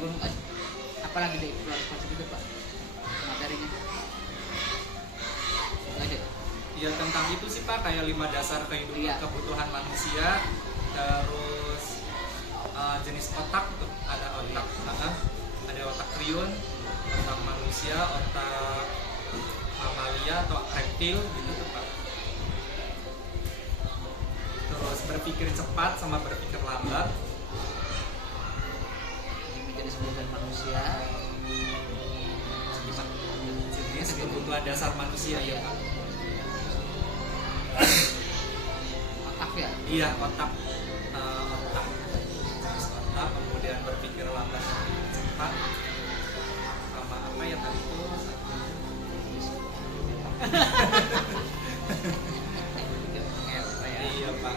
gunung es. Apalagi deh konsep itu Pak materinya? Itu aja. Ya tentang itu sih Pak, kayak 5 dasar kehidupan kebutuhan manusia, terus jenis otak tuh, ada otak kriun, otak manusia, otak mamalia atau reptil gitu tuh Pak. Terus berpikir cepat sama berpikir lambat. Ini jenis kebutuhan manusia. Jenis kebutuhan dasar manusia ya Pak. Otak ya? Iya, otak. Jenis otak, kemudian berpikir lambat, berpikir cepat, sama apa ya tadi itu? Iya Pak.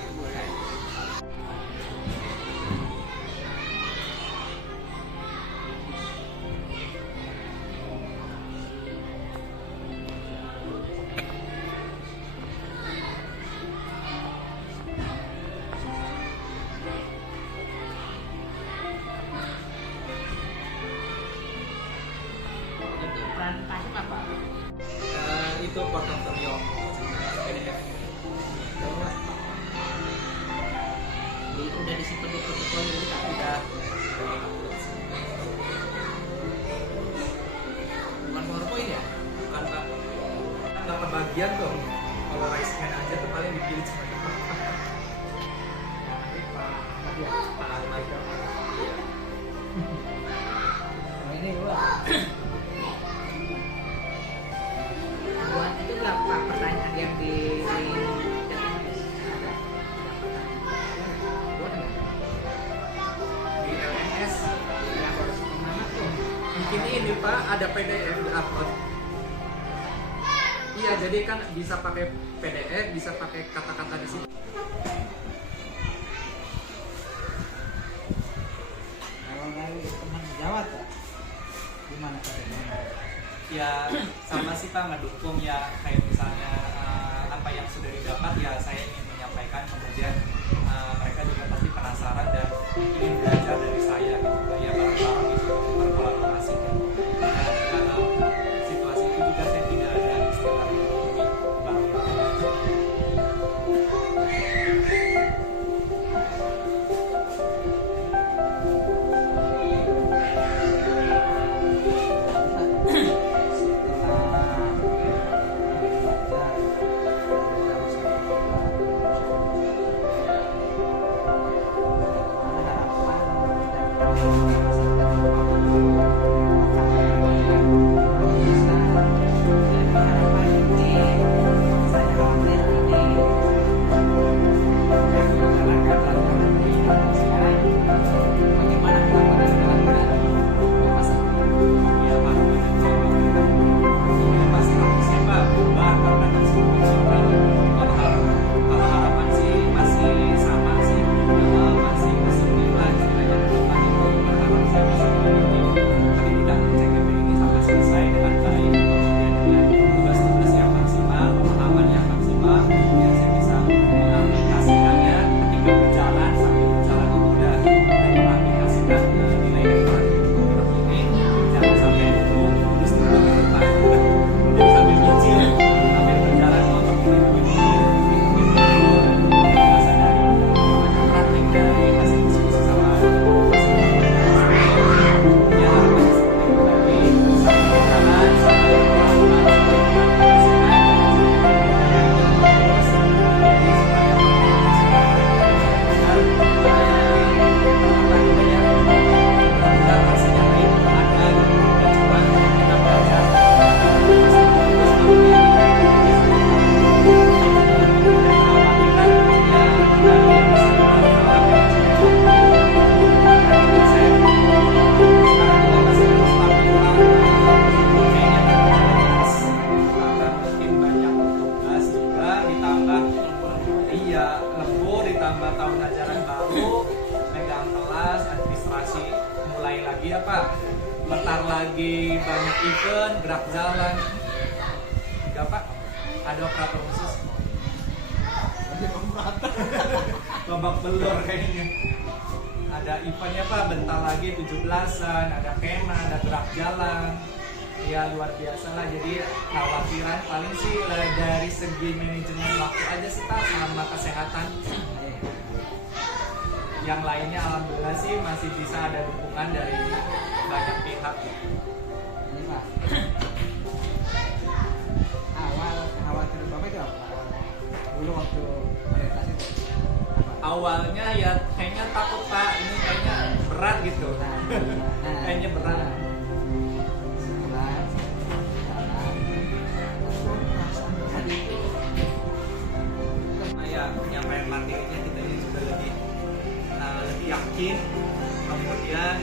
Untuk peran pasif apa? Itu portofolio PDF. Jadi udah disimpan di protokol ini Kak? Udah. Bukan PowerPoint ya? Bukan Pak. Nggak kebagian tuh. Kalau rice man aja tuh paling dipilih cuma di Pak Ahmad. Iya. Nah ini gua. Buat itu nggak Pak pertanyaan yang di Di LNS. yang harus kemana tuh? Mungkin ini Pak ada PDF di upload. Iya, jadi kan bisa pakai PDF, bisa pakai kata-kata di situ. Kalau lagi teman Jawa tuh gimana caranya? Ya sama sih Pak, ngedukung ya, kayak misalnya apa yang sudah didapat ya saya ingin menyampaikan, kemudian mereka juga pasti penasaran dan ingin belajar dari saya gitu Pak. Ya bareng-bareng gitu berkolaborasi kan. Dan dalam situasi itu juga saya tidak ada istilah bareng-bareng. Ya Pak, ini pasti harusnya Pak berubah karena kan situasional. Kalau harapan sih masih sama sih, masih positif lah istilahnya ke depan itu berharap saya bisa positif. Tapi tidak CGP ini sampai selesai dengan baik, kemudian dengan tugas-tugas yang maksimal, pemahaman yang maksimal, kemudian saya bisa mengaplikasikannya ketika berjalan, sambil berjalan itu udah mengaplikasikan nilai dari program ini, jangan sampai lulus dulu ke depan. Jadi sambil nyicil, sambil berjalan untuk praktik dari hasil diskusi sama ya harapannya seperti itu tadi, sambil berjalan, sambil ditambah tahun ajaran baru, megang kelas, administrasi mulai lagi ya Pak. Bentar lagi banyak event, gerak jalan. Enggak Pak, ada operator khusus. Babak belur kayaknya. ada eventnya Pak, bentar lagi 17-an, ada kena, ada gerak jalan. Ya luar biasa lah, jadi khawatiran paling sih dari segi manajemen waktu aja sih Pak, sama kesehatan. Yang lainnya alhamdulillah sih masih bisa ada dukungan dari banyak pihak gitu. Ini Pak, awal khawatir Bapak itu apa? Dulu waktu orientasi itu apa? Awalnya ya kayaknya takut Pak, ini kayaknya berat gitu. Kayaknya berat. Setelah jalan, perasaan tadi itu Nah ya penyampaian materinya kita ini juga lebih yakin. Kemudian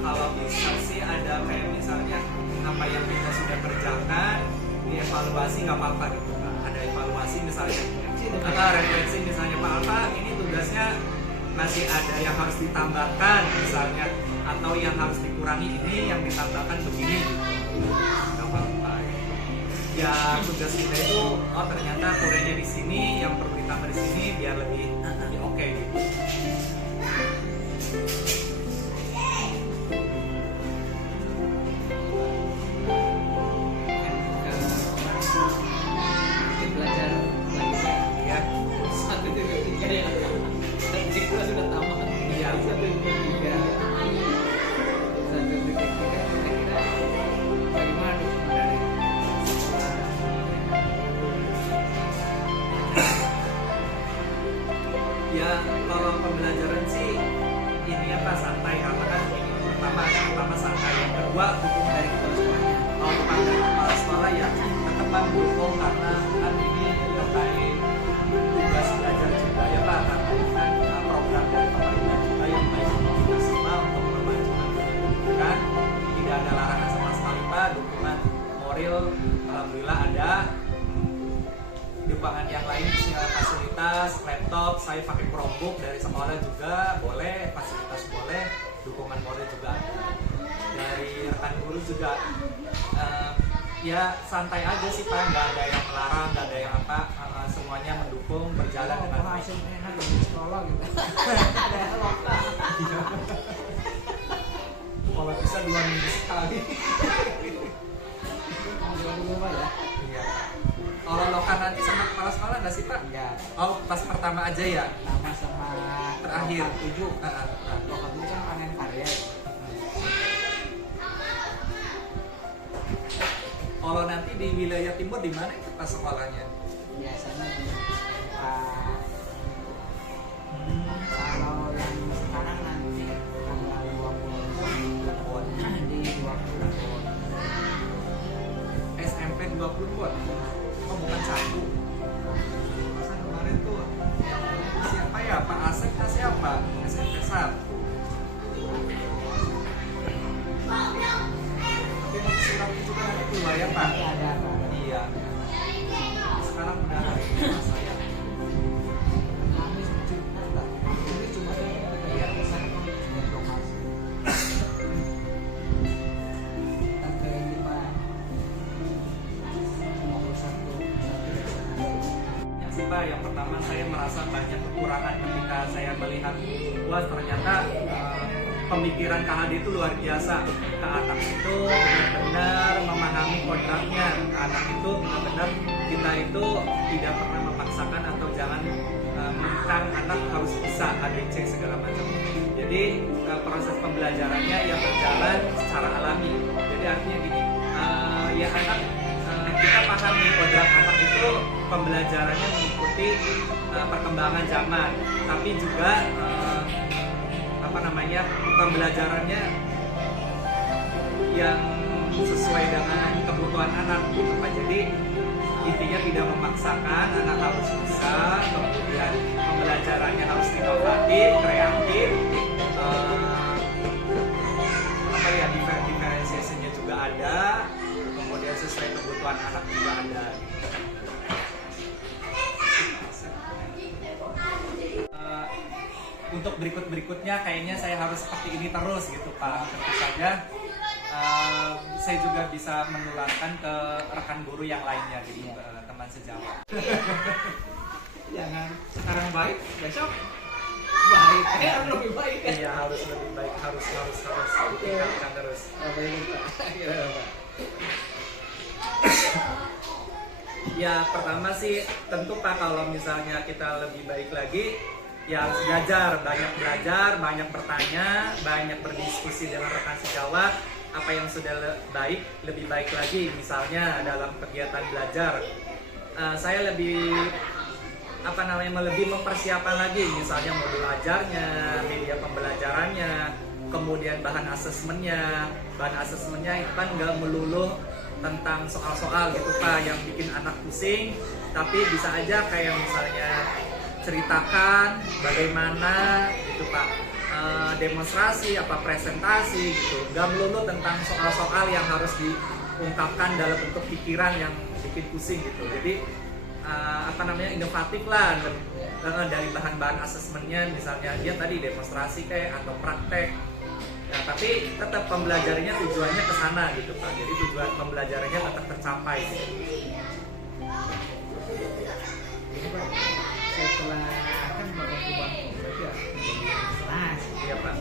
kalau bisa sih ada kayak misalnya apa yang kita sudah kerjakan dievaluasi nggak apa-apa gitu Pak. Ada evaluasi misalnya atau refleksi misalnya Pak Alfa ini tugasnya masih ada yang harus ditambahkan misalnya, atau yang harus dikurangi ini yang ditambahkan begini gitu. Nggak apa-apa gitu. Ya tugas kita itu oh ternyata kurangnya di sini, yang perlu ditambah di sini biar lebih ya oke gitu. belajar lagi Ya, 1.3 ya. Dan jika sudah tamat. iya. 1.3 kira-kira bagaimana dukungan dari Ya kalau pembelajaran sih ini apa santai karena kan ini pertama santai, yang kedua dukungan dari kepala sekolahnya. Kalau dukungan dari kepala sekolah ya tetap mendukung karena kan ini terkait tugas belajar juga ya Pak, karena ini kan program dari pemerintah juga yang baik maksimal untuk memajukan pendidikan. Tidak ada larangan sama sekali Pak, dukungan moral alhamdulillah ada. Dukungan yang lain fasilitas laptop saya pakai Chromebook dari sekolah juga boleh, fasilitas boleh, dukungan moral juga ada dari rekan guru juga. Ya santai aja sih Pak, nggak ada yang melarang, nggak ada yang apa, semuanya mendukung berjalan dengan baik. langsung enak di sekolah gitu. Ada lokal. Kalau bisa 2 minggu sekali. Mau dulu Pak ya? Iya. Kalau lokal nanti sama kepala sekolah nggak sih Pak? Iya. Oh pas pertama aja ya. Pertama sama Terakhir. 7. Lokal 7 kan panen karya. Kalau nanti di wilayah timur di mana itu Pak sekolahnya? Biasanya di kalau yang sekarang nanti tanggal 20 di 20 SMP 20 buat? Oh bukan 1. Masa kemarin tuh siapa ya? Pak Asep atau siapa? SMP 1. Tapi mau suratnya juga nanti keluar ya Pak? nanti ada Pak. Iya. Sekarang udah hari ini saya. Kami cerita Pak. Ini cuma Iya. pesan lokasi. Dan ke ini Pak. 51 Yang sih Pak, yang pertama saya merasa banyak kekurangan ketika saya melihat wah ternyata pemikiran KHD itu luar biasa. Ke anak itu benar-benar memahami kodratnya. Ke anak itu benar-benar kita itu tidak pernah memaksakan atau jangan menekan anak harus bisa ABC segala macam. Jadi proses pembelajarannya yang berjalan secara alami. Jadi artinya gini, ya anak kita pahami kodrat anak itu pembelajarannya mengikuti perkembangan zaman, tapi juga pembelajarannya yang sesuai dengan kebutuhan anak gitu Pak. Jadi intinya tidak memaksakan, anak harus bisa, kemudian pembelajarannya harus inovatif, kreatif, diferensiasinya juga ada, kemudian sesuai kebutuhan anak juga ada. Untuk berikutnya kayaknya saya harus seperti ini terus gitu Pak. Tentu saja saya juga bisa menularkan ke rekan guru yang lainnya gitu, teman sejawat. Jangan sekarang baik, besok baik, harus lebih baik ya. Iya, harus lebih baik, harus ditingkatkan terus. Apa ini Pak? Gimana Pak? Ya pertama sih tentu Pak, kalau misalnya kita lebih baik lagi ya harus belajar, banyak bertanya, banyak berdiskusi dengan rekan sejawat. Apa yang sudah baik, lebih baik lagi. Misalnya dalam kegiatan belajar, saya lebih lebih mempersiapkan lagi, misalnya modul ajarnya, media pembelajarannya, kemudian bahan asesmennya itu kan nggak melulu tentang soal-soal gitu Pak yang bikin anak pusing, tapi bisa aja kayak misalnya ceritakan bagaimana gitu Pak, demonstrasi apa presentasi gitu, nggak melulu tentang soal-soal yang harus diungkapkan dalam bentuk pikiran yang bikin pusing gitu. Jadi inovatif lah dari bahan-bahan asesmennya, misalnya dia tadi demonstrasi kayak atau praktek. Nah, tapi tetap pembelajarannya tujuannya ke sana gitu Pak. Jadi tujuan pembelajarannya tetap tercapai gitu. Ini Pak, setelah kan melakukan perubahan berarti ya menjadi kelas. Iya Pak.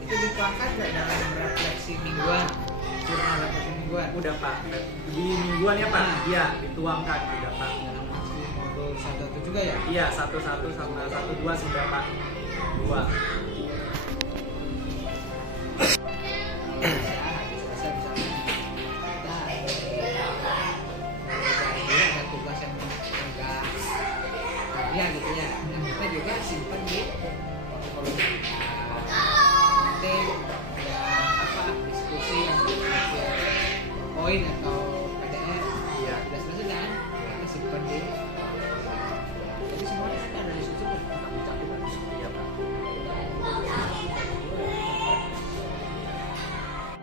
Itu dituangkan nggak dalam refleksi mingguan, jurnal refleksi mingguan? Udah Pak. Di mingguan ya Pak. Iya, dituangkan udah Pak. Dalam aksi modul 1 juga ya? Iya, 1-1 sama 1-2 sudah Pak. 2. Bisa ada tugas yang agak karya gitu ya. Yang kita juga simpan di portofolio kita. Nanti ada diskusi yang poin atau